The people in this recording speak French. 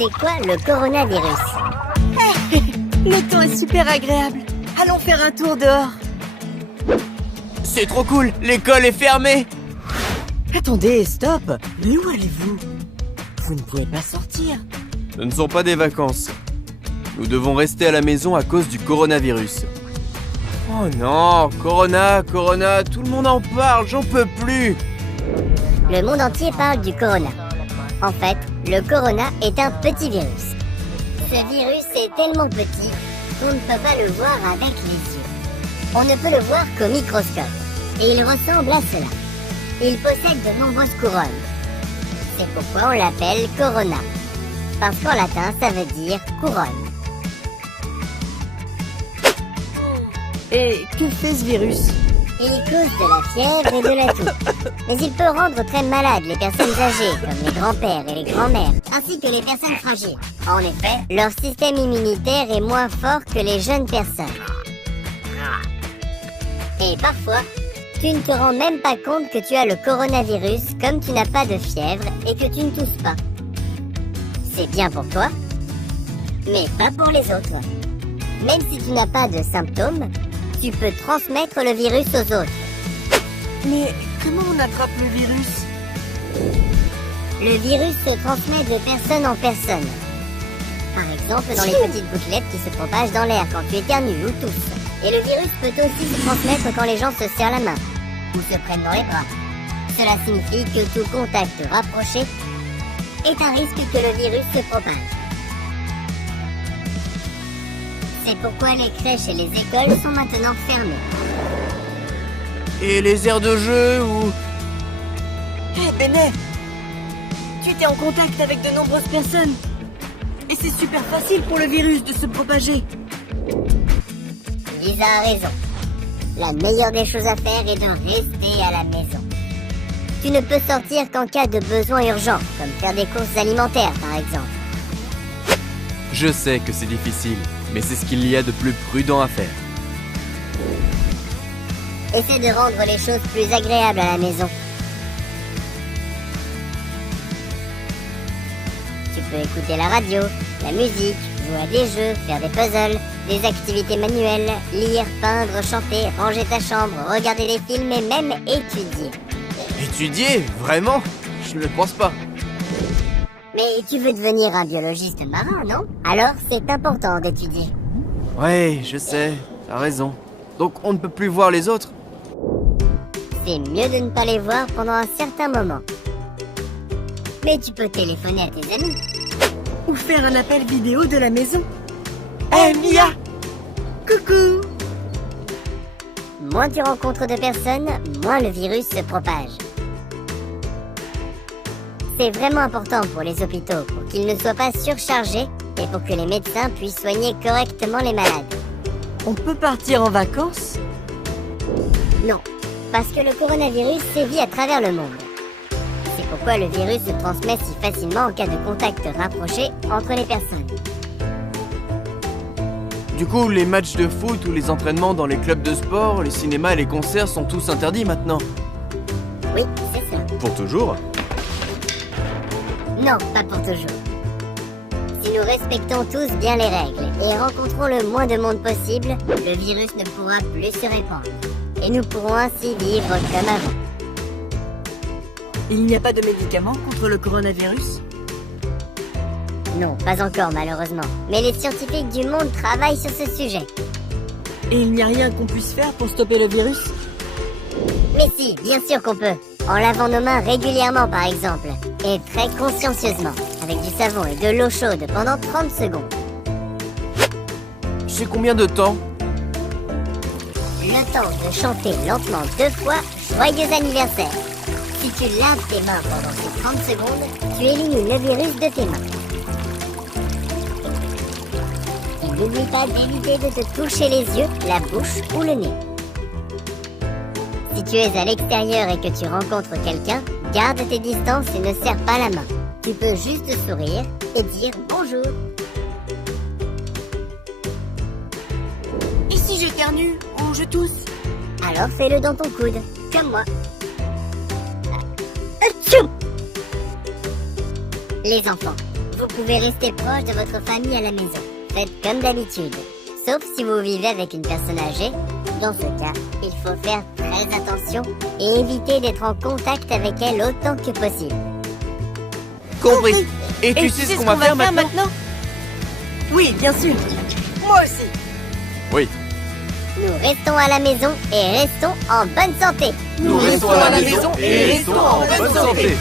C'est quoi le coronavirus? Le temps est super agréable. Allons faire un tour dehors. C'est trop cool, l'école est fermée. Attendez, stop. Mais où allez-vous? Vous ne pouvez pas sortir. Ce ne sont pas des vacances. Nous devons rester à la maison à cause du coronavirus. Oh non, Corona, tout le monde en parle, j'en peux plus. Le monde entier parle du corona. En fait, le corona est un petit virus. Ce virus est tellement petit qu'on ne peut pas le voir avec les yeux. On ne peut le voir qu'au microscope. Et il ressemble à cela. Il possède de nombreuses couronnes. C'est pourquoi on l'appelle corona. Parce qu'en latin, ça veut dire couronne. Et que fait ce virus? Il cause de la fièvre et de la toux. Mais il peut rendre très malades les personnes âgées, comme les grands-pères et les grands-mères, ainsi que les personnes fragiles. En effet, leur système immunitaire est moins fort que les jeunes personnes. Et parfois, tu ne te rends même pas compte que tu as le coronavirus comme tu n'as pas de fièvre et que tu ne tousses pas. C'est bien pour toi, mais pas pour les autres. Même si tu n'as pas de symptômes, tu peux transmettre le virus aux autres. Mais comment on attrape le virus? Le virus se transmet de personne en personne. Par exemple, dans les petites gouttelettes qui se propagent dans l'air quand tu éternues ou tousses. Et le virus peut aussi se transmettre quand les gens se serrent la main ou se prennent dans les bras. Cela signifie que tout contact rapproché est un risque que le virus se propage. C'est pourquoi les crèches et les écoles sont maintenant fermées. Et les aires de jeu ou... Hé, Benet! Tu étais en contact avec de nombreuses personnes. Et c'est super facile pour le virus de se propager. Lisa a raison. La meilleure des choses à faire est de rester à la maison. Tu ne peux sortir qu'en cas de besoin urgent, comme faire des courses alimentaires par exemple. Je sais que c'est difficile, mais c'est ce qu'il y a de plus prudent à faire. Essaie de rendre les choses plus agréables à la maison. Tu peux écouter la radio, la musique, jouer à des jeux, faire des puzzles, des activités manuelles, lire, peindre, chanter, ranger ta chambre, regarder des films et même étudier. Étudier? Vraiment? Je ne le pense pas. Mais tu veux devenir un biologiste marin, non? Alors c'est important d'étudier. Ouais, je sais, t'as raison. Donc on ne peut plus voir les autres? C'est mieux de ne pas les voir pendant un certain moment. Mais tu peux téléphoner à tes amis. Ou faire un appel vidéo de la maison. Hé, Mia! Coucou! Moins tu rencontres de personnes, moins le virus se propage. C'est vraiment important pour les hôpitaux, pour qu'ils ne soient pas surchargés et pour que les médecins puissent soigner correctement les malades. On peut partir en vacances? Non, parce que le coronavirus sévit à travers le monde. C'est pourquoi le virus se transmet si facilement en cas de contact rapproché entre les personnes. Du coup, les matchs de foot ou les entraînements dans les clubs de sport, les cinémas et les concerts sont tous interdits maintenant. Oui, c'est ça. Pour toujours? Non, pas pour toujours. Si nous respectons tous bien les règles et rencontrons le moins de monde possible, le virus ne pourra plus se répandre. Et nous pourrons ainsi vivre comme avant. Il n'y a pas de médicaments contre le coronavirus? Non, pas encore malheureusement. Mais les scientifiques du monde travaillent sur ce sujet. Et il n'y a rien qu'on puisse faire pour stopper le virus? Mais si, bien sûr qu'on peut. En lavant nos mains régulièrement par exemple. Et très consciencieusement. Avec du savon et de l'eau chaude pendant 30 secondes. C'est combien de temps? Le temps de chanter lentement 2 fois « Joyeux anniversaire ». Si tu laves tes mains pendant ces 30 secondes, tu élimines le virus de tes mains. Et n'oublie pas d'éviter de te toucher les yeux, la bouche ou le nez. Si tu es à l'extérieur et que tu rencontres quelqu'un, garde tes distances et ne serre pas la main. Tu peux juste sourire et dire bonjour. Et si j'éternue ou je tousse? Alors fais-le dans ton coude, comme moi. Atchou! Les enfants, Vous pouvez rester proche de votre famille à la maison. Faites comme d'habitude. Sauf si vous vivez avec une personne âgée. Dans ce cas, il faut faire très attention et éviter d'être en contact avec elle autant que possible. Compris. Et tu sais ce qu'on va faire maintenant? Oui, bien sûr. Moi aussi. Oui. Nous restons à la maison et restons en bonne santé. Nous restons à la maison et restons en bonne santé.